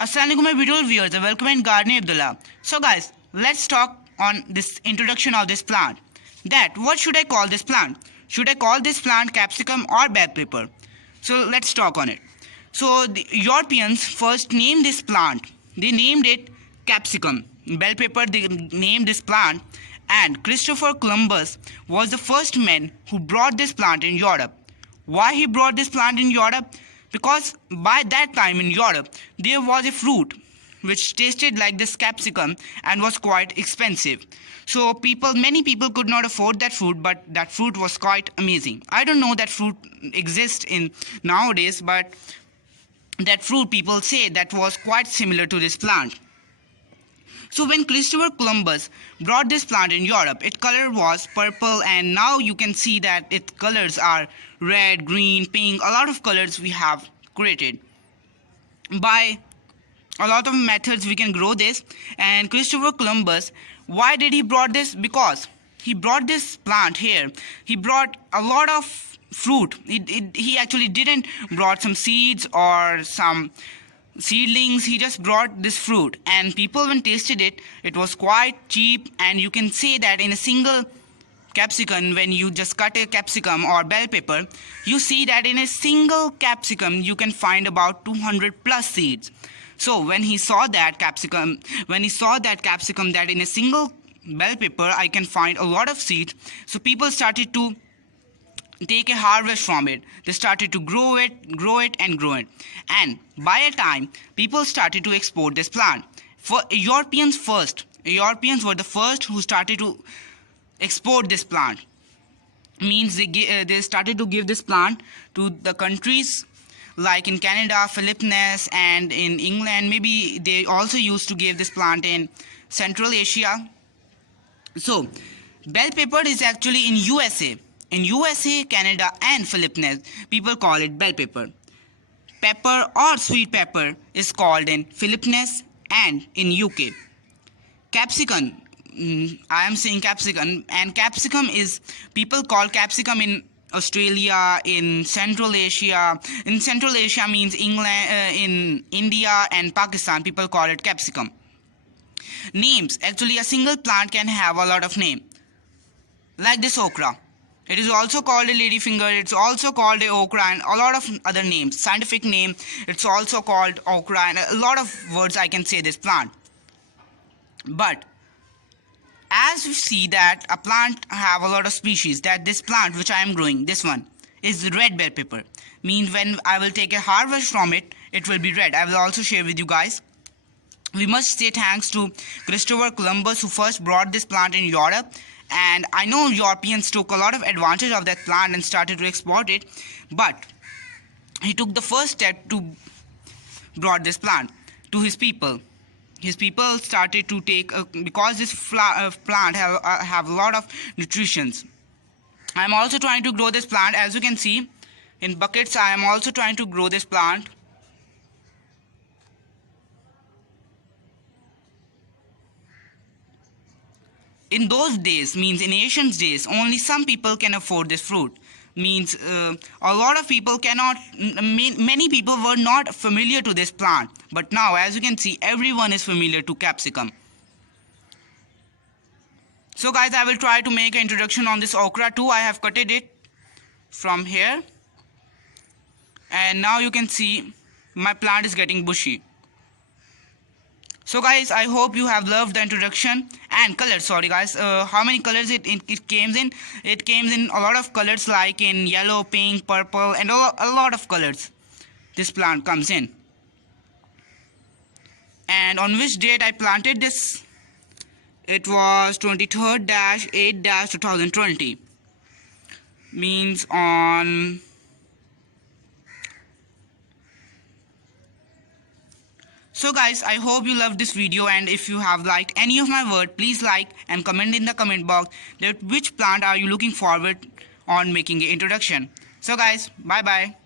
Assalamualaikum my beautiful viewers, I welcome and Garni Abdullah. So guys, let's talk on this introduction of this plant. That what should I call this plant? Should I call this plant capsicum or bell pepper? So let's talk on it. So the Europeans first named this plant. They named it capsicum. Bell pepper they named this plant, and Christopher Columbus was the first man who brought this plant in Europe. Why he brought this plant in Europe? Because by that time in Europe there was a fruit which tasted like this capsicum and was quite expensive. So many people could not afford that fruit, but that fruit was quite amazing. I don't know that fruit exists in nowadays, but that fruit people say that was quite similar to this plant. So when Christopher Columbus brought this plant in Europe, its color was purple, and now you can see that its colors are red, green, pink, a lot of colors we have created. By a lot of methods we can grow this. And Christopher Columbus, why did he brought this? Because he brought this plant here. He brought a lot of fruit. He actually didn't brought some seeds or some seedlings. He just brought this fruit, and people when tasted it, it was quite cheap. And you can say that in a single capsicum, when you just cut a capsicum or bell pepper, you see that in a single capsicum you can find about 200 plus seeds. So when he saw that capsicum that in a single bell pepper I can find a lot of seeds, so people started to take a harvest from it. They started to grow it, and by a time people started to export this plant. For Europeans were the first who started to export this plant. Means they started to give this plant to the countries like in Canada, Philippines, and in England. Maybe they also used to give this plant in Central Asia. So bell pepper is actually in USA. In USA, Canada, and Philippines, people call it bell pepper. Pepper or sweet pepper is called in Philippines and in UK. Capsicum, I am saying capsicum, and capsicum is, people call capsicum in Australia, in Central Asia. In Central Asia means England, in India and Pakistan, people call it capsicum. Names, actually a single plant can have a lot of names. Like this okra. It is also called a ladyfinger, it's also called a okra, and a lot of other names. Scientific name, it's also called okra, and a lot of words I can say this plant. But as we see that a plant have a lot of species, that this plant which I am growing, this one, is red bell pepper. Means when I will take a harvest from it, it will be red. I will also share with you guys. We must say thanks to Christopher Columbus who first brought this plant in Europe. And I know Europeans took a lot of advantage of that plant and started to export it, but he took the first step to brought this plant to his people. His people started to take because this plant have a lot of nutritions. I am also trying to grow this plant. As you can see in buckets, I am also trying to grow this plant. In those days, means in ancient days, only some people can afford this fruit. Means a lot of people cannot, many people were not familiar to this plant. But now, as you can see, everyone is familiar to capsicum. So guys, I will try to make an introduction on this okra too. I have cutted it from here, and now you can see my plant is getting bushy. So guys, I hope you have loved the introduction. And colors, sorry guys, how many colors it came in? It came in a lot of colors, like in yellow, pink, purple, and a lot of colors this plant comes in. And on which date I planted this? It was 23rd-8-2020. Means on So guys, I hope you loved this video, and if you have liked any of my word, please like and comment in the comment box that which plant are you looking forward on making an introduction. So guys, bye bye.